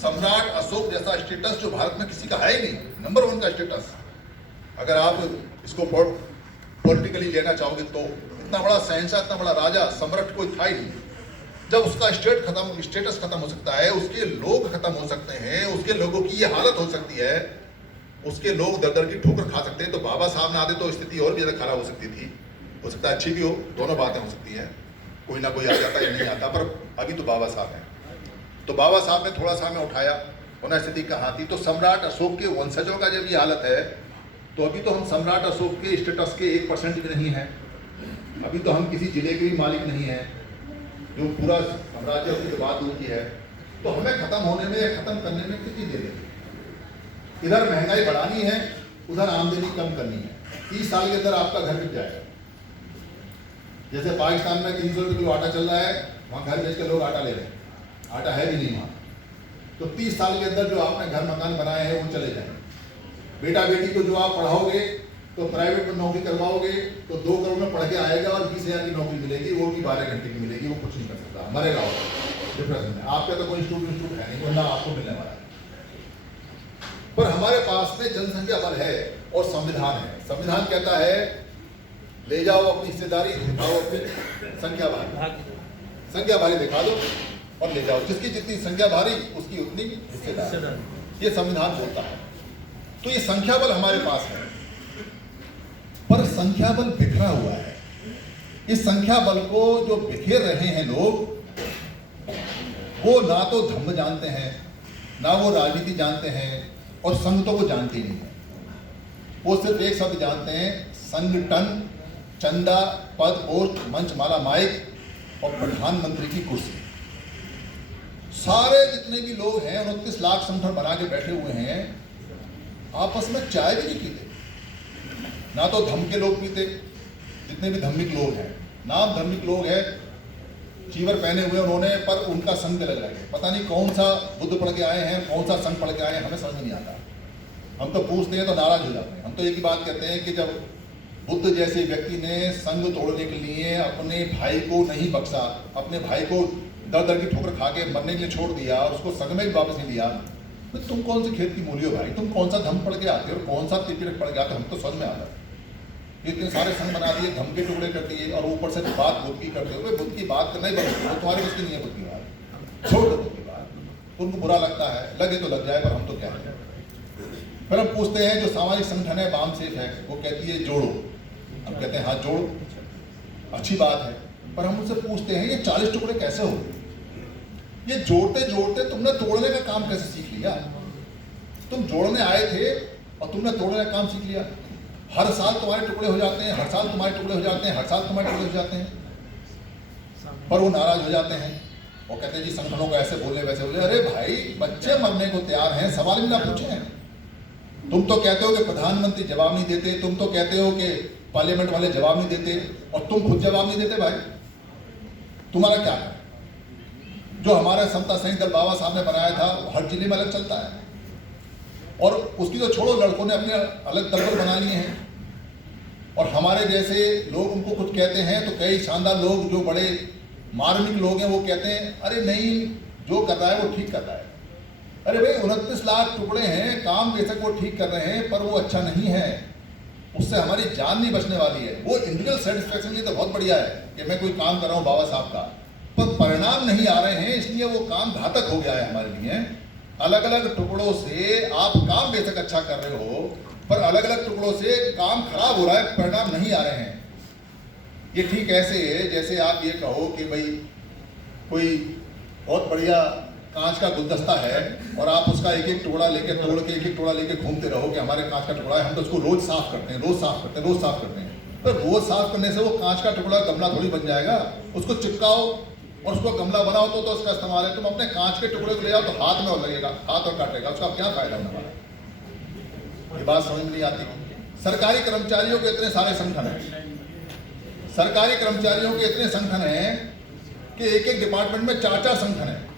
सम्राट अशोक जैसा स्टेटस जो भारत में किसी का है ही नहीं, नंबर 1 का स्टेटस। अगर आप इसको पॉलिटिकली लेना चाहोगे तो इतना बड़ा शहंशाह, इतना बड़ा राजा, सम्राट कोई था ही नहीं। जब उसका स्टेटस खत्म हो सकता है, उसके लोग खत्म हो सकते हैं, उसके लोगों की ये हालत हो सकती है, उसके लोग दर दर की ठोकर खा सकते हैं, तो बाबा साहब ने आते तो स्थिति और भी ज्यादा खराब हो सकती थी। हो सकता है अच्छी भी हो, दोनों बातें हो सकती हैं, कोई ना कोई आ जाता या नहीं आता, पर अभी तो बाबा साहब हैं। तो बाबा साहब ने थोड़ा सा हमें उठाया, वरना स्थिति कहाँ थी। तो सम्राट अशोक के वंशजों का जब ये हालत है, तो अभी तो हम सम्राट अशोक के स्टेटस के 1% भी नहीं है। अभी तो हम किसी जिले के भी मालिक नहीं है, जो पूरा साम्राज्य की बात उनकी है। तो हमें खत्म होने में, खत्म करने में कितनी देर लगेगी? इधर महंगाई बढ़ानी है, उधर आमदनी कम करनी है। 30 साल के अंदर आपका घर बिक जाएगा। जैसे पाकिस्तान में 300 रुपये किलो आटा चल रहा है, वहाँ घर बेच के लोग आटा ले रहे हैं, आटा है भी नहीं वहाँ। तो 30 साल के अंदर जो आपने घर मकान बनाए हैं वो चले जाएंगे। बेटा बेटी को जो आप पढ़ाओगे तो प्राइवेट में नौकरी करवाओगे तो 2 करोड़ में पढ़ के आएगा और 20,000 की नौकरी मिलेगी, वो भी 12 घंटे की मिलेगी, वो कुछ नहीं कर सकता, मरेगा वो डिप्रेशन में। आपका तो कोई इंस्टीट्यूट है नहीं, वरना आपको मिलने वाला है। पर हमारे पास में जनसंख्या बल है और संविधान है। संविधान कहता है ले जाओ अपनी हिस्सेदारी, दिखाओ अपनी संख्या भारी दिखा दो और ले जाओ, जिसकी जितनी संख्या भारी उसकी उतनी हिस्सेदारी, ये संविधान बोलता है। तो ये संख्या बल हमारे पास है, पर संख्या बल बिखरा हुआ है। इस संख्या बल को जो बिखेर रहे हैं लोग, वो ना तो धर्म जानते हैं, ना वो राजनीति जानते हैं, और संगठनों को जानते ही नहीं है। वो सिर्फ एक शब्द जानते हैं, संगठन, चंदा, पद, पोस्ट, मंच, माला, माइक और प्रधानमंत्री की कुर्सी। सारे जितने भी लोग हैं, 29 लाख संगठन बना के बैठे हुए हैं, आपस में चाय भी नहीं पीते। ना तो धर्म के लोग पीते, जितने भी धार्मिक लोग हैं, नाम धार्मिक लोग हैं, चीवर पहने हुए उन्होंने, पर उनका संग लग रहा है। पता नहीं कौन सा बुद्ध पढ़ के आए हैं, कौन सा संग पढ़ के आए हैं, हमें समझ में नहीं आता। हम तो पूछते हैं तो नाराज हो जाते हैं। हम तो एक ही बात कहते हैं कि जब बुद्ध जैसे व्यक्ति ने संग तोड़ने के लिए अपने भाई को नहीं बख्शा, अपने भाई को दर दर की ठोकर खा के मरने के लिए छोड़ दिया और उसको संग में भी वापस नहीं लिया, तो तुम कौन से खेत की मूली हो भाई? तुम कौन सा धर्म पढ़ के आते हो और कौन सा त्रिपिटक पढ़ के आते हो? हम तो समझ में आता है। इतने सारे संघ बना दिए, धर्म के टुकड़े कर दिए, और ऊपर से बात बुद्ध की करते हुए, बुद्ध की बात करना ही बंद करो, तुम्हारी बस की नहीं है बुद्ध की बात, छोड़ दो बुद्ध की बात। उनको बुरा लगता है, लगे तो लग जाए, पर हम तो क्या है। फिर हम पूछते हैं, जो सामाजिक संगठन है बाम सेफ है, वो कहती है जोड़ो। हम कहते हैं हाँ जोड़ो, अच्छी बात है, पर हम उनसे पूछते हैं ये 40 टुकड़े कैसे हो? ये जोड़ते जोड़ते तुमने तोड़ने का काम कैसे सीख लिया? तुम जोड़ने आए थे और तुमने तोड़ने का काम सीख लिया। हर साल तुम्हारे टुकड़े हो जाते हैं, हर साल तुम्हारे टुकड़े हो जाते हैं, हर साल तुम्हारे टुकड़े हो जाते हैं, पर वो नाराज हो जाते हैं। वो कहते हैं जी संगठनों को ऐसे बोले वैसे बोले। अरे भाई, बच्चे मरने को तैयार हैं, सवाल भी ना पूछे। तुम तो कहते हो कि प्रधानमंत्री जवाब नहीं देते, तुम तो कहते हो कि पार्लियामेंट वाले जवाब नहीं देते, और तुम खुद जवाब नहीं देते। भाई तुम्हारा क्या है? जो हमारा समता सैनिक दल बाबा साहब ने बनाया था, वो हर जिले में अलग चलता है, और उसकी तो छोड़ो, लड़कों ने अपने अलग दल बना लिए हैं। और हमारे जैसे लोग उनको कुछ कहते हैं तो कई शानदार लोग जो बड़े मार्मिक लोग हैं वो कहते हैं अरे नहीं, जो कर रहा है वो ठीक कर रहा है। अरे भाई, 29 लाख टुकड़े हैं, काम बेशक वो ठीक कर रहे हैं, पर वो अच्छा नहीं है, उससे हमारी जान नहीं बचने वाली है। वो इंडिविजुअल सेटिस्फेक्शन लिए तो बहुत बढ़िया है कि मैं कोई काम कर रहा हूँ बाबा साहब का, पर परिणाम नहीं आ रहे हैं, इसलिए वो काम घातक हो गया है हमारे लिए। अलग अलग टुकड़ों से आप काम बेशक अच्छा कर रहे हो, पर अलग अलग टुकड़ों से काम खराब हो रहा है, परिणाम नहीं आ रहे हैं। ये ठीक ऐसे है जैसे आप ये कहो कि भाई कोई बहुत बढ़िया कांच का गुलदस्ता है और आप उसका एक एक टुकड़ा लेके तोड़ के एक एक टुकड़ा लेके घूमते रहो कि हमारे कांच का टुकड़ा है, हम तो उसको रोज साफ करते हैं, रोज साफ करते हैं, रोज साफ करते हैं। पर रोज साफ करने से वो कांच का टुकड़ा गमला थोड़ी बन जाएगा। उसको चिपकाओ और उसको गमला बनाओ तो उसका इस्तेमाल है। तुम अपने कांच के टुकड़े को ले जाओ तो हाथ में और लगेगा, हाथ और काटेगा, उसका क्या फायदा होने वाला? ये बात समझ में नहीं आती। सरकारी कर्मचारियों के इतने सारे संगठन हैं, सरकारी कर्मचारियों के इतने संगठन हैं कि एक एक डिपार्टमेंट में 4-4 संगठन हैं।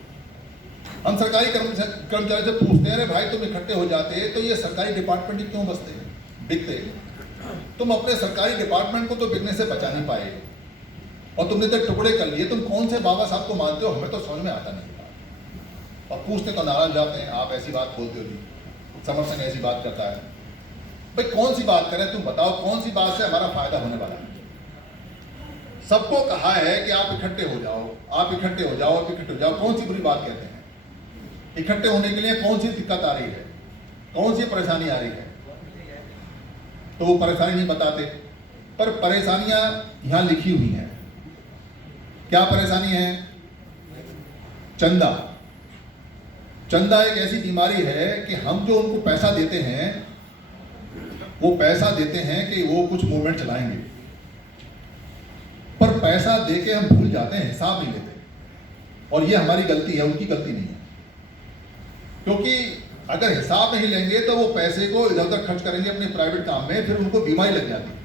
हम सरकारी कर्मचारी से पूछते हैं अरे भाई तुम इकट्ठे हो जाते तो ये सरकारी डिपार्टमेंट ही क्यों बसते हैं, बिकते? तुम अपने सरकारी डिपार्टमेंट को तो बिकने से बचा नहीं पाए और तुमने तो टुकड़े कर लिए। तुम कौन से बाबा साहब को मानते हो, हमें तो समझ में आता नहीं। और पूछते तो नाराज जाते हैं, आप ऐसी बात बोलते हो जी, समर संघ ऐसी बात करता है। भाई कौन सी बात करें, तुम बताओ कौन सी बात से हमारा फायदा होने वाला है? सबको कहा है कि आप इकट्ठे हो जाओ, आप इकट्ठे हो जाओ, आप इकट्ठे हो जाओ। कौन सी बुरी बात कहते हैं? इकट्ठे होने के लिए कौन सी दिक्कत आ रही है, कौन सी परेशानी आ रही है? तो वो परेशानी नहीं बताते, पर परेशानियां यहां लिखी हुई हैं। क्या परेशानी है? चंदा। चंदा एक ऐसी बीमारी है कि हम जो उनको पैसा देते हैं, वो पैसा देते हैं कि वो कुछ मूवमेंट चलाएंगे, पर पैसा देके हम भूल जाते हैं, हिसाब नहीं लेते। और ये हमारी गलती है, उनकी गलती नहीं है। क्योंकि अगर हिसाब नहीं लेंगे तो वो पैसे को इधर उधर खर्च करेंगे अपने प्राइवेट काम में, फिर उनको बीमारी लग जाती है।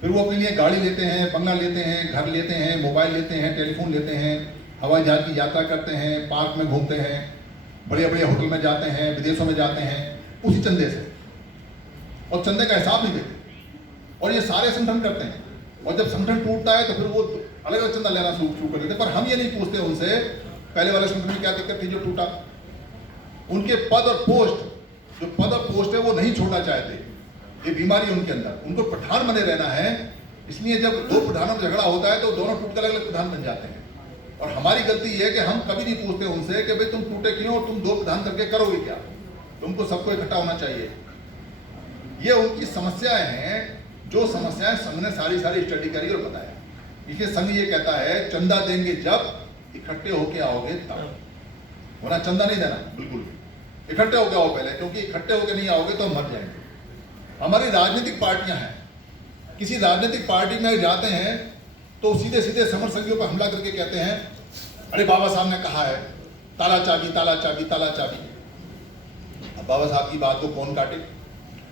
फिर वो अपने लिए गाड़ी लेते हैं, बंगला लेते हैं, घर लेते हैं, मोबाइल लेते हैं, टेलीफोन लेते हैं, हवाई जहाज की यात्रा करते हैं, पार्क में घूमते हैं, बड़े बड़े होटल में जाते हैं, विदेशों में जाते हैं, उसी चंदे से। और चंदे का हिसाब नहीं देते। और ये सारे संगठन करते हैं। और जब संगठन टूटता है तो फिर वो अलग अलग चंदा लेना शुरू कर देते हैं। पर हम ये नहीं पूछते उनसे पहले वाले संगठन में क्या दिक्कत थी जो टूटा। उनके पद और पोस्ट, जो पद और पोस्ट है वो नहीं छोड़ना चाहते। ये बीमारी उनके अंदर, उनको प्रधान बने रहना है। इसलिए जब दो प्रधानों में झगड़ा होता है तो दोनों टूट कर अलग अलग प्रधान बन जाते हैं। और हमारी गलती ये है कि हम कभी नहीं पूछते उनसे कि भाई तुम टूटे क्यों और तुम दो प्रधान करके करोगे क्या। तुमको सबको इकट्ठा होना चाहिए। ये उनकी समस्याएं हैं, जो समस्याएं संघ ने सारी स्टडी करी और बताया। इसलिए संघ ये कहता है चंदा देंगे जब इकट्ठे होके आओगे तब, वरना चंदा नहीं देना बिल्कुल। इकट्ठे होके आओ पहले, क्योंकि इकट्ठे होके नहीं आओगे तो हम मर जाएंगे। हमारी राजनीतिक पार्टियां हैं, किसी राजनीतिक पार्टी में जाते हैं तो सीधे सीधे समर संघियों पर हमला करके कहते हैं अरे बाबा साहब ने कहा है ताला चाबी ताला चाबी ताला चाबी। अब बाबा साहब की बात को कौन काटे?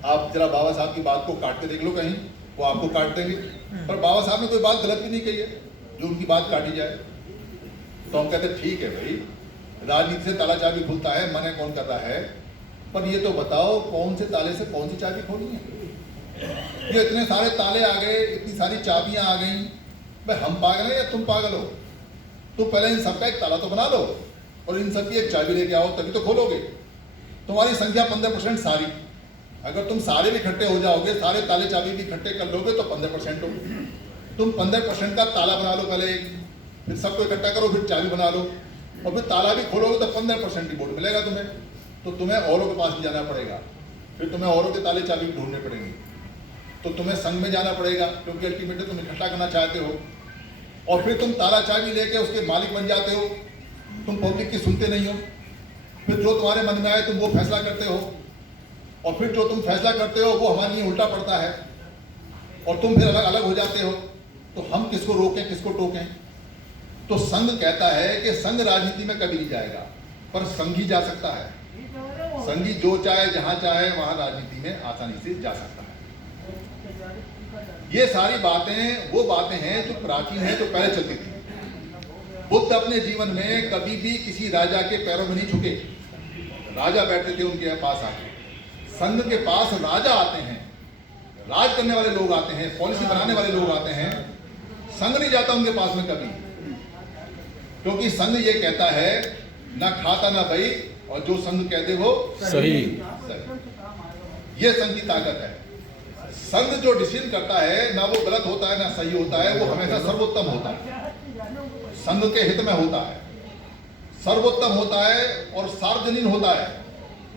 आप जरा बाबा साहब की बात को काट के देख लो, कहीं वो आपको काट देंगे। पर बाबा साहब ने कोई बात गलत भी नहीं कही है जो उनकी बात काटी जाए। तो हम कहते ठीक है भाई, राजनीति से ताला चाबी खुलता है, मना कौन कर रहा है, पर ये तो बताओ कौन से ताले से कौन सी चाबी खोलनी है? ये इतने सारे ताले आ गए, इतनी सारी चाबियां आ गई, भाई हम पागल हैं या तुम पागल हो? तो पहले इन सबका एक ताला तो बना लो और इन सब की एक चाबी लेके आओ, तभी तो खोलोगे। तुम्हारी संख्या 15% सारी, अगर तुम सारे भी इकट्ठे हो जाओगे, सारे ताले चाबी भी इकट्ठे कर लोगे तो 15% हो। तुम 15% का ताला बना लो पहले, फिर सबको इकट्ठा करो, फिर चाबी बना लो, और फिर ताला भी खोलोगे तो 15% की वोट मिलेगा तुम्हें। तो तुम्हें औरों के पास भी जाना पड़ेगा, फिर तुम्हें औरों के ताले चाबी ढूंढने पड़ेंगे। तो तुम्हें संघ में जाना पड़ेगा, क्योंकि अल्टीमेटली तुम इकट्ठा करना चाहते हो। और फिर तुम ताला चाबी लेके उसके मालिक बन जाते हो। तुम पब्लिक की सुनते नहीं हो, फिर जो तुम्हारे मन में आए तुम वो फैसला करते हो, और फिर जो तुम फैसला करते हो वो हमारे लिए उल्टा पड़ता है, और तुम फिर अलग अलग हो जाते हो। तो हम किसको रोकें, किसको टोकें? तो संघ कहता है कि संघ राजनीति में कभी नहीं जाएगा, पर संघ ही जा सकता है। संघी जो चाहे जहां चाहे वहां राजनीति में आसानी से जा सकता है। ये सारी बातें वो बातें हैं जो प्राचीन हैं, जो पहले चलती थी। बुद्ध अपने जीवन में कभी भी किसी राजा के पैरों में नहीं झुके। राजा बैठते थे उनके पास आके। संघ के पास राजा आते हैं, राज करने वाले लोग आते हैं, पॉलिसी बनाने वाले लोग आते हैं। संघ नहीं जाता उनके पास में कभी, क्योंकि संघ ये कहता है ना खाता ना भाई, और जो संघ कहते वो सही। ये संघ की ताकत है। संघ जो डिसीजन करता है ना वो गलत होता है ना सही होता है, वो हमेशा सर्वोत्तम होता है, संघ के हित में होता है, सर्वोत्तम होता है और सार्वजनीन होता है।